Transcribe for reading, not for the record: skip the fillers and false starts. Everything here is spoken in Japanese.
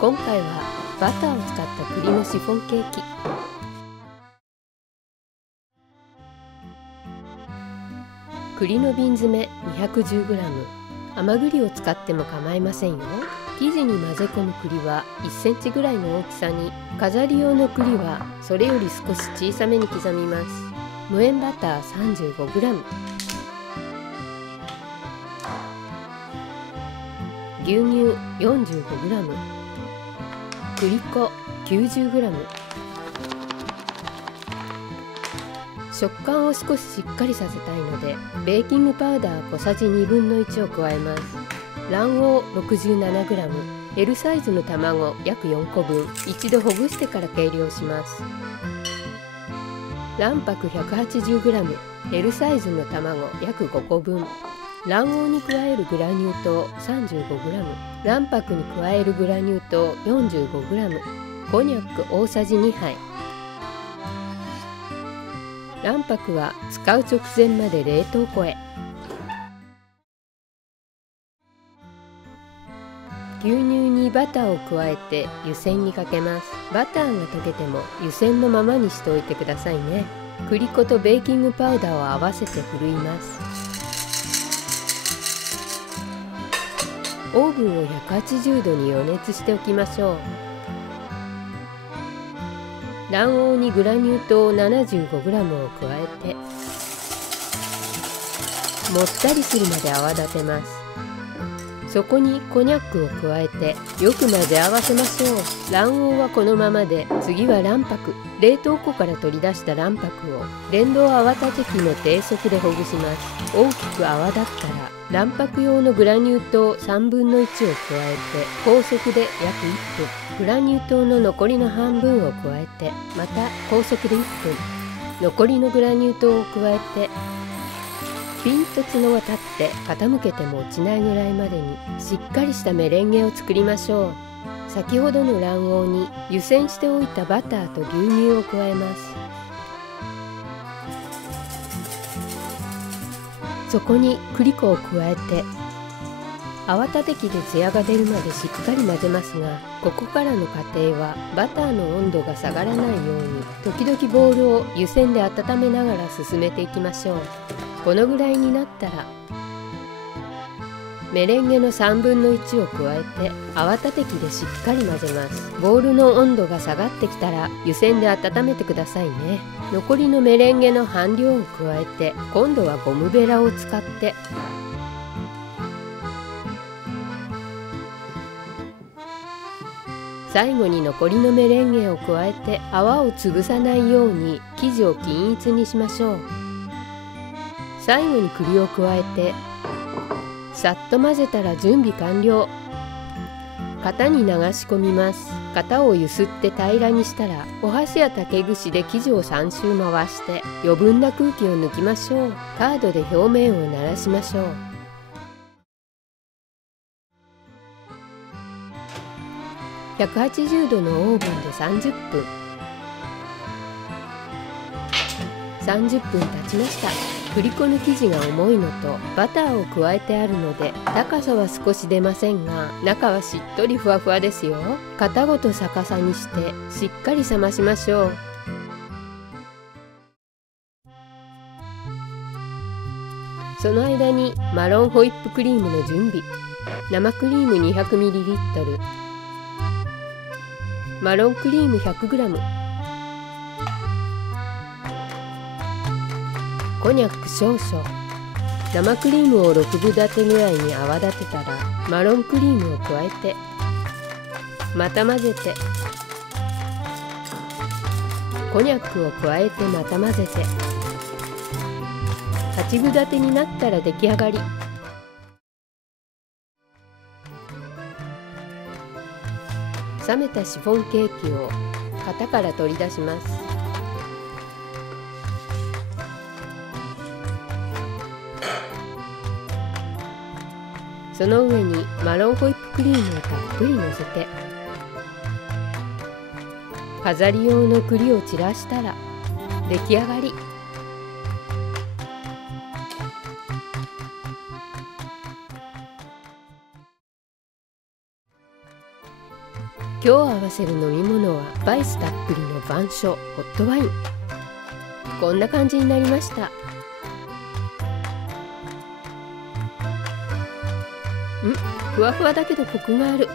今回はバターを使った栗のシフォンケーキ。栗の瓶詰め 210g。 甘栗を使っても構いませんよ。生地に混ぜ込む栗は1センチぐらいの大きさに、飾り用の栗はそれより少し小さめに刻みます。無塩バター 35g、 牛乳 45g、 栗粉 90g。 食感を少ししっかりさせたいので、ベーキングパウダー小さじ1/2を加えます。卵黄 67g、 L サイズの卵約4個分、一度ほぐしてから計量します。卵白 180g、 L サイズの卵約5個分、卵黄に加えるグラニュー糖 35g、 卵白に加えるグラニュー糖 45g、 こんにゃく大さじ2杯。卵白は使う直前まで冷凍庫へ。牛乳にバターを加えて湯煎にかけます。バターが溶けても湯煎のままにしておいてくださいね。栗粉とベーキングパウダーを合わせてふるいます。オーブンを180度に予熱しておきましょう。卵黄にグラニュー糖 75g を加えて、もったりするまで泡立てます。そこにこんにゃくを加えてよく混ぜ合わせましょう。卵黄はこのままで、次は卵白。冷凍庫から取り出した卵白を電動泡立て器の低速でほぐします。大きく泡立ったら卵白用のグラニュー糖1/3を加えて高速で約1分。グラニュー糖の残りの半分を加えてまた高速で1分。残りのグラニュー糖を加えてピンと角が立って傾けても落ちないぐらいまでにしっかりしたメレンゲを作りましょう。先ほどの卵黄に湯煎しておいたバターと牛乳を加えます。そこに栗粉を加えて泡立て器でツヤが出るまでしっかり混ぜますが、ここからの過程はバターの温度が下がらないように時々ボウルを湯煎で温めながら進めていきましょう。このぐらいになったらメレンゲの1/3を加えて泡立て器でしっかり混ぜます。ボウルの温度が下がってきたら湯煎で温めてくださいね。残りのメレンゲの半量を加えて、今度はゴムベラを使って最後に残りのメレンゲを加えて泡を潰さないように生地を均一にしましょう。最後に栗を加えてさっと混ぜたら準備完了。型に流し込みます。型をゆすって平らにしたらお箸や竹串で生地を3周回して余分な空気を抜きましょう。カードで表面をならしましょう。180度のオーブンで30分。30分経ちました。栗粉の生地が重いのとバターを加えてあるので高さは少し出ませんが、中はしっとりふわふわですよ。型ごと逆さにしてしっかり冷ましましょう。その間にマロンホイップクリームの準備。生クリーム 200ml、 マロンクリーム 100g、 こんにゃく少々。生クリームを6分立てぐらいに泡立てたらマロンクリームを加えてまた混ぜて、こんにゃくを加えてまた混ぜて、8分立てになったら出来上がり。冷めたシフォンケーキを型から取り出します。その上にマロンホイップクリームをたっぷりのせて、飾り用の栗を散らしたら出来上がり。日合わせる飲み物はスパイスたっぷりの番所ホットワイン。こんな感じになりました。ふわふわだけどコクがある。